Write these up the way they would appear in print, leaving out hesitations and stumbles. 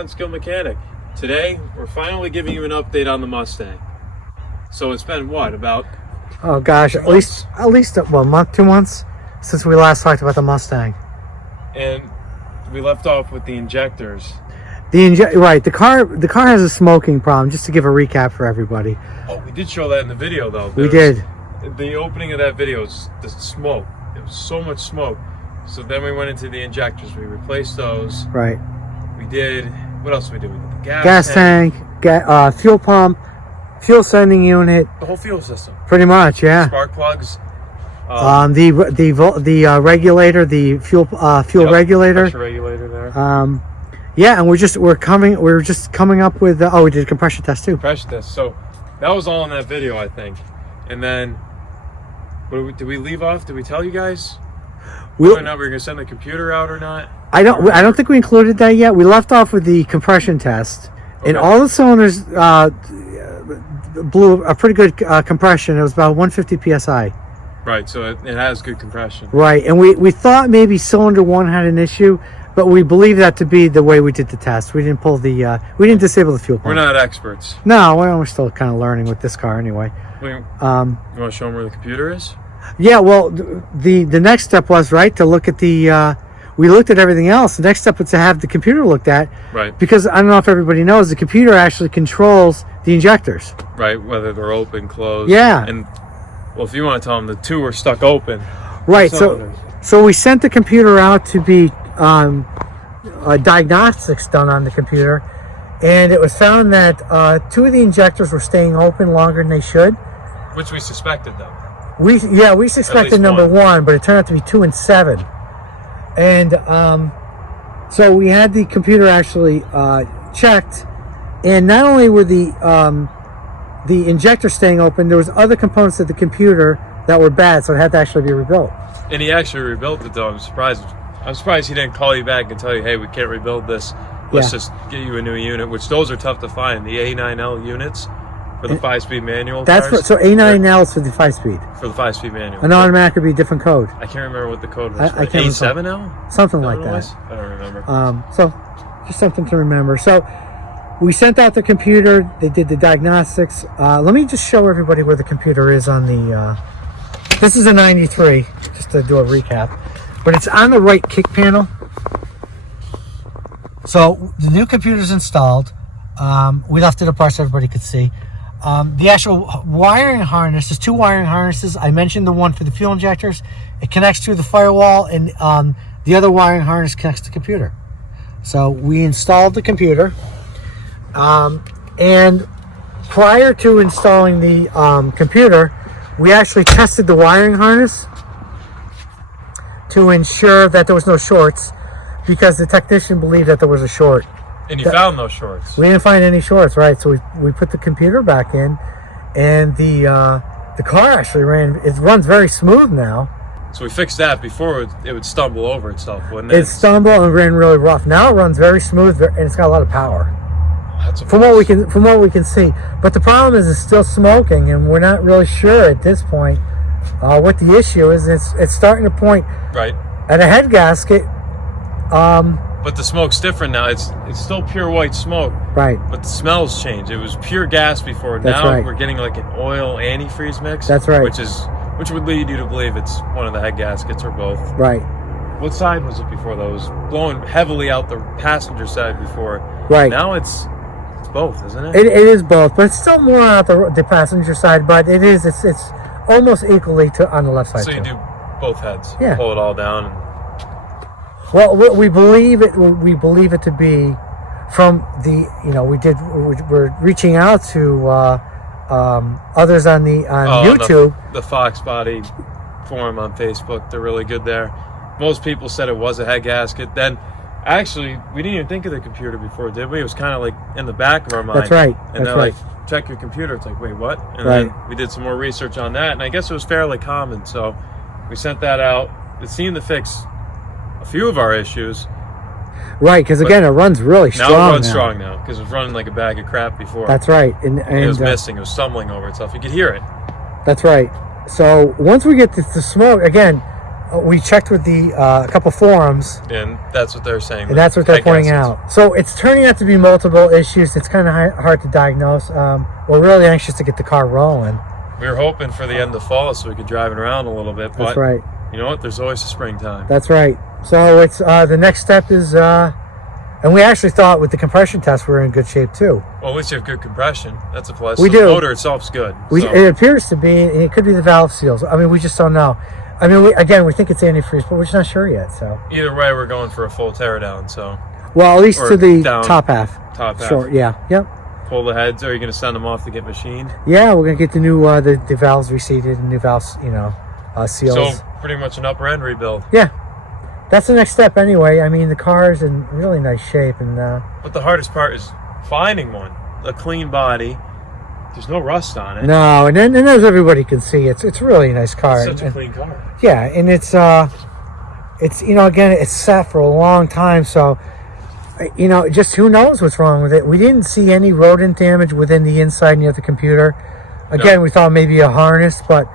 Unskilled Mechanic. Today, we're finally giving you an update on the Mustang. So it's been what, about? Oh gosh, at least well, a month, 2 months since we last talked about the Mustang. And we left off with the injectors. Right, the car has a smoking problem. Just to give a recap for everybody. Oh, we did show that in the video though. We did. The opening of that video is the smoke. It was so much smoke. So then we went into the injectors. We replaced those. Right. We did. What else did we do? We did the gas tank, fuel pump, fuel sending unit. The whole fuel system. Pretty much, yeah. Spark plugs. The regulator, the fuel regulator. Pressure regulator there. Yeah, and we're just coming up with. We did a compression test too. Compression test. So that was all in that video, I think. And then, did we leave off? Did we tell you guys? Whether or not we were going to send the computer out or not? I don't think we included that yet. We left off with the compression test, and all the cylinders blew a pretty good compression. It was about 150 psi. Right, so it has good compression. Right, and we thought maybe cylinder 1 had an issue, but we believe that to be the way we did the test. We didn't we didn't disable the fuel pump. We're not experts. No, we're still kind of learning with this car anyway. You want to show them where the computer is? Yeah, well, the next step was, right, to look at we looked at everything else. The next step was to have the computer looked at. Right. Because I don't know if everybody knows, the computer actually controls the injectors. Right, whether they're open, closed. Yeah. And, well, if you want to tell them the two are stuck open. Right, so we sent the computer out to be diagnostics done on the computer, and it was found that 2 of the injectors were staying open longer than they should. Which we suspected, though. We suspected number 1, but it turned out to be 2 and 7. And so we had the computer actually checked, and not only were the injectors staying open, there was other components of the computer that were bad, so it had to actually be rebuilt. And he actually rebuilt it, though. I'm surprised he didn't call you back and tell you, hey, we can't rebuild this. Let's just get you a new unit, which those are tough to find. The A9L units for the 5-speed manual cars. So A9L is for the 5-speed. For the 5-speed manual. An automatic would be a different code. I can't remember what the code was. I can't A7L? Something like that. I don't remember. So just something to remember. So we sent out the computer. They did the diagnostics. Let me just show everybody where the computer is on the... this is a 93, just to do a recap. But it's on the right kick panel. So the new computer's installed. We left it apart so everybody could see. The actual wiring harness is 2 wiring harnesses. I mentioned the one for the fuel injectors. It connects to the firewall, and the other wiring harness connects to the computer. So we installed the computer. And prior to installing the computer, we actually tested the wiring harness to ensure that there was no shorts, because the technician believed that there was a short. And you found those shorts. We didn't find any shorts, right? So we put the computer back in, and the car actually runs very smooth now. So we fixed that. Before it would stumble over itself, wouldn't it? It stumbled and ran really rough. Now it runs very smooth, and it's got a lot of power. From what we can see. But the problem is it's still smoking, and we're not really sure at this point what the issue is. It's starting to point right at a head gasket. But the smoke's different now. It's still pure white smoke. Right. But the smells change. It was pure gas before. Now we're getting like an oil antifreeze mix. That's right. Which would lead you to believe it's one of the head gaskets or both. Right. What side was it before, though? It was blowing heavily out the passenger side before. Right. Now it's both, isn't it? It is both, but it's still more out the passenger side. But it's almost equally on the left side. So you do both heads. Yeah. Pull it all down. Well, we believe it. We believe it to be from the. We're reaching out to others on YouTube. The Fox Body forum on Facebook. They're really good there. Most people said it was a head gasket. Then, actually, we didn't even think of the computer before, did we? It was kind of like in the back of our mind. That's right. And they're like, check your computer. It's like, wait, what? And then we did some more research on that, and I guess it was fairly common. So we sent that out. It seemed to fix a few of our issues. Right, because again, it runs really strong. Now it runs strong now, because it was running like a bag of crap before. That's right. And it was missing. It was stumbling over itself. You could hear it. That's right. So once we get the smoke, again, we checked with the a couple forums, and that's what they're saying. And that's what they're pointing out. So it's turning out to be multiple issues. It's kind of hard to diagnose. We're really anxious to get the car rolling. We were hoping for the end of fall so we could drive it around a little bit. But that's right. You know what? There's always a springtime. That's right. So it's the next step is, and we actually thought with the compression test we were in good shape too. Well, at least you have good compression. That's a plus. We so do. The motor itself's good. It appears to be. It could be the valve seals. I mean, we just don't know. I mean, we think it's antifreeze, but we're just not sure yet. So either way, we're going for a full teardown. So well, at least to the down, top half. Top half. Sure. Yeah. Yep. Pull the heads. Are you going to send them off to get machined? Yeah, we're going to get the new the valves reseated and new valves, seals. So pretty much an upper end rebuild. Yeah, that's the next step anyway. I mean, the car's in really nice shape, and but the hardest part is finding one, a clean body. There's no rust on it. No, and as everybody can see, it's really a nice car. It's such a clean car. Yeah, and it's again, it's sat for a long time, so just who knows what's wrong with it. We didn't see any rodent damage within the inside near the computer. Again, no. We thought maybe a harness, but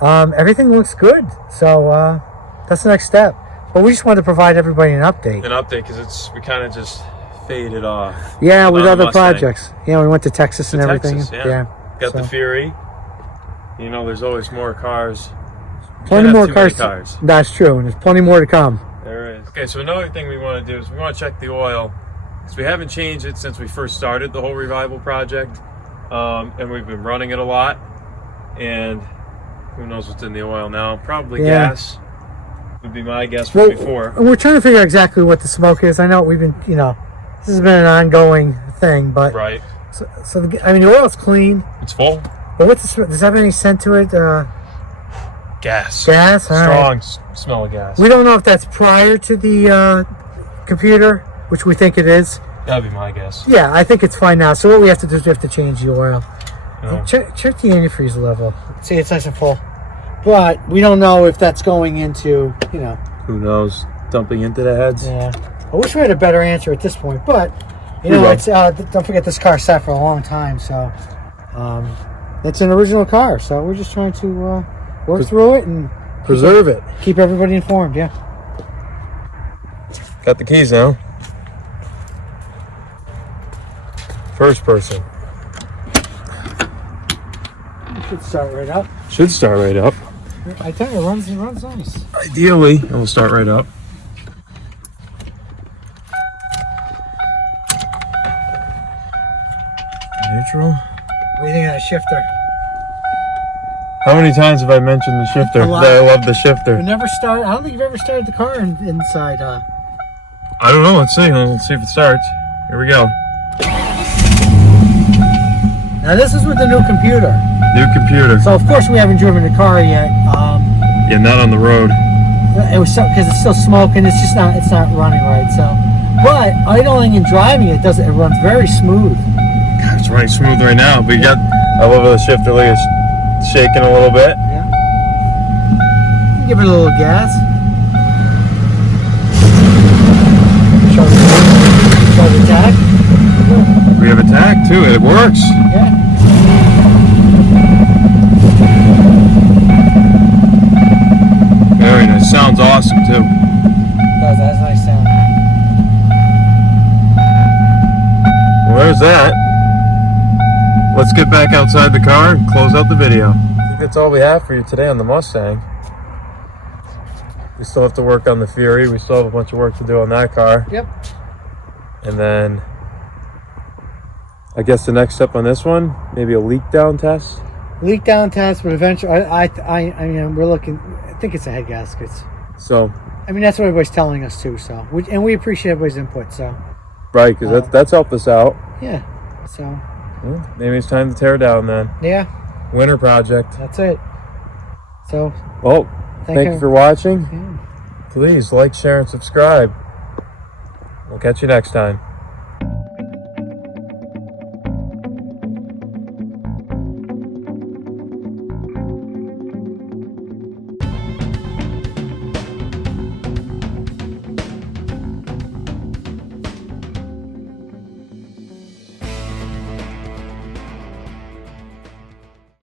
everything looks good. So that's the next step. But we just wanted to provide everybody an update. An update because we kind of just faded off. Yeah, with other projects. Yeah, we went to Texas and everything. Texas, yeah. Got the Fury. There's always more cars. Plenty more cars. That's true, and there's plenty more to come. There is. Okay, so another thing we want to do is we want to check the oil because we haven't changed it since we first started the whole revival project, and we've been running it a lot. And who knows what's in the oil now? Probably gas. Would be my guess from before. We're trying to figure out exactly what the smoke is. I know we've been, this has been an ongoing thing, but right. So the oil's clean. It's full. But does that have any scent to it? Gas. Gas. Strong smell of gas. We don't know if that's prior to the computer, which we think it is. That'd be my guess. Yeah, I think it's fine now. So what we have to do is we have to change the oil. Check the antifreeze level. See, it's nice and full. But we don't know if that's going into, Who knows? Dumping into the heads. Yeah. I wish we had a better answer at this point, but it's don't forget this car sat for a long time, so it's an original car. So we're just trying to work through it and preserve it. Keep everybody informed. Yeah. Got the keys now. First person. Should start right up. Should start right up. I tell you, it runs nice. Ideally, it will start right up. Neutral. What do you think of the shifter? How many times have I mentioned the shifter? That I love the shifter. You never start. I don't think you've ever started the car inside. I don't know. Let's see. Let's see if it starts. Here we go. Now this is with the new computer. New computer. So of course we haven't driven the car yet. Yeah, not on the road. It was because it's still smoking. It's just not. It's not running right. So, but idling and driving it does. It runs very smooth. God, it's running smooth right now. But I love the shifter. Look, it's shaking a little bit. Yeah. Give it a little gas. Show the tach. We have a tach too. It works. Yeah. Very nice. Sounds awesome too. It does. That has a nice sound. Well, there's that. Let's get back outside the car and close out the video. I think that's all we have for you today on the Mustang. We still have to work on the Fury. We still have a bunch of work to do on that car. Yep. And then I guess the next step on this one, maybe a leak down test. Leak down test, but eventually, I mean, we're looking. I think it's a head gaskets. So. I mean, that's what everybody's telling us too. So, and we appreciate everybody's input. So. Right, because that's helped us out. Yeah. So. Well, maybe it's time to tear down then. Yeah. Winter project. That's it. So. Well, thank you for watching. Yeah. Please like, share, and subscribe. We'll catch you next time.